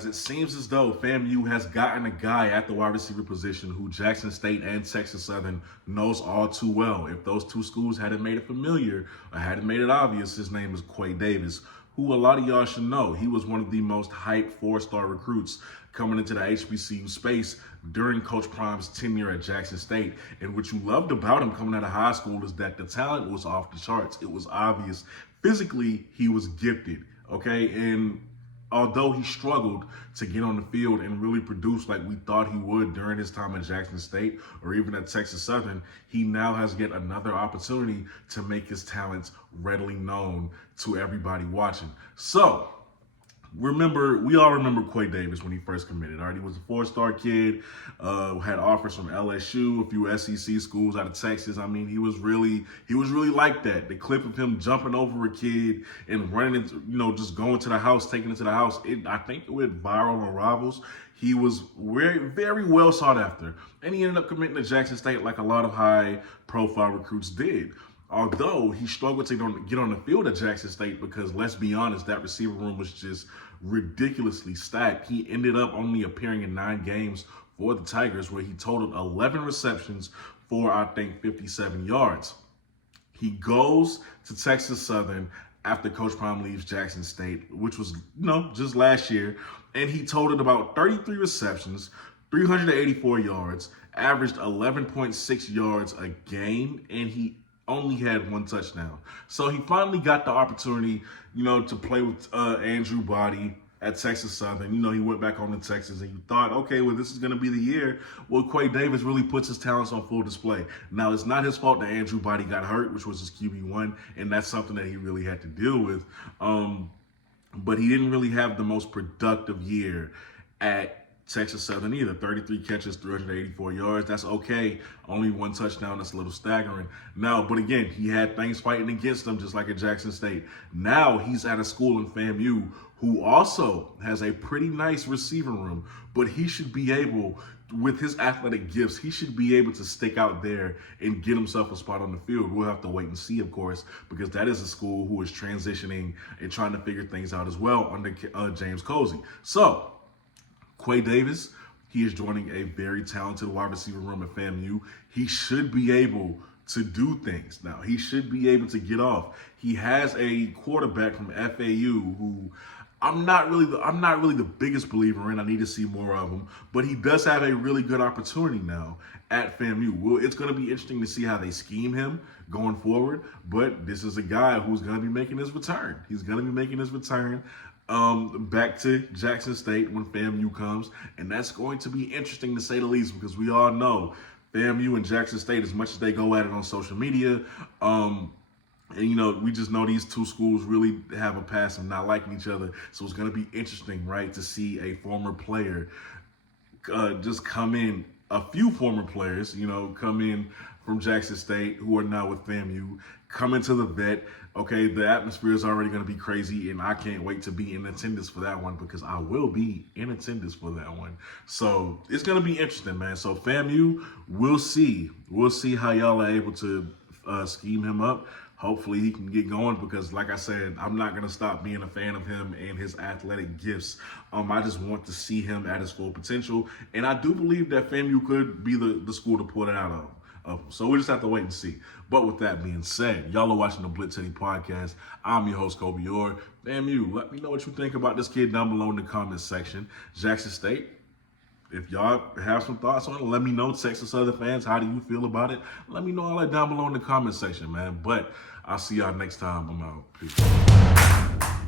guys, it seems as though FAMU has gotten a guy at the wide receiver position who Jackson State and Texas Southern knows all too well. If those two schools hadn't made it familiar or hadn't made it obvious, his name is Quay Davis, who a lot of y'all should know. He was one of the most hyped four-star recruits coming into the HBCU space during Coach Prime's tenure at Jackson State. And what you loved about him coming out of high school is that the talent was off the charts. It was obvious. Physically, he was gifted, okay? And although he struggled to get on the field and really produce like we thought he would during his time at Jackson State or even at Texas Southern, he now has yet another opportunity to make his talents readily known to everybody watching. So, we all remember Quay Davis when he first committed. All right, he was a four-star kid, had offers from LSU, a few SEC schools out of Texas. I mean, he was really like that. The clip of him jumping over a kid and running into, just going to the house, taking it to the house. I think it went viral on Rivals. He was very, very well sought after, and he ended up committing to Jackson State like a lot of high-profile recruits did. Although he struggled to get on the field at Jackson State because, let's be honest, that receiver room was just ridiculously stacked. He ended up only appearing in 9 games for the Tigers, where he totaled 11 receptions for, I think, 57 yards. He goes to Texas Southern after Coach Prime leaves Jackson State, which was, just last year, and he totaled about 33 receptions, 384 yards, averaged 11.6 yards a game, and he only had 1 touchdown. So he finally got the opportunity, to play with Andrew Body at Texas Southern. He went back on to Texas, and you thought, okay, well, this is going to be the year. Well, Quay Davis really puts his talents on full display. Now, it's not his fault that Andrew Body got hurt, which was his QB1, and that's something that he really had to deal with. But he didn't really have the most productive year at Texas Southern either. 33 catches, 384 yards. That's okay. Only 1 touchdown. That's a little staggering. Now, but again, he had things fighting against him, just like at Jackson State. Now he's at a school in FAMU who also has a pretty nice receiver room, but he should be able, with his athletic gifts, he should be able to stick out there and get himself a spot on the field. We'll have to wait and see, of course, because that is a school who is transitioning and trying to figure things out as well under James Cozy. So, Quay Davis, he is joining a very talented wide receiver room at FAMU. He should be able to do things now. He should be able to get off. He has a quarterback from FAU who I'm not really the biggest believer in. I need to see more of him, but he does have a really good opportunity now at FAMU. Well, it's going to be interesting to see how they scheme him going forward, but this is a guy who's going to be making his return. He's going to be making his return back to Jackson State when FAMU comes, and that's going to be interesting to say the least, because we all know FAMU and Jackson State, as much as they go at it on social media, and we just know these two schools really have a past of not liking each other. So it's going to be interesting, right, to see a former player just come in, a few former players, come in from Jackson State who are now with FAMU, come into the vet. Okay, the atmosphere is already going to be crazy, and I can't wait to be in attendance for that one, because I will be in attendance for that one. So it's going to be interesting, man. So FAMU, we'll see. We'll see how y'all are able to scheme him up. Hopefully he can get going, because like I said, I'm not going to stop being a fan of him and his athletic gifts. I just want to see him at his full potential, and I do believe that FAMU could be the school to pull it out of. So we just have to wait and see. But with that being said, y'all are watching the BlitzCity Podcast. I'm your host, Kobe Orr. FAMU, let me know what you think about this kid down below in the comments section. Jackson State, if y'all have some thoughts on it, let me know. Texas Southern fans, how do you feel about it? Let me know all that down below in the comment section, man. But I'll see y'all next time. I'm out. Peace.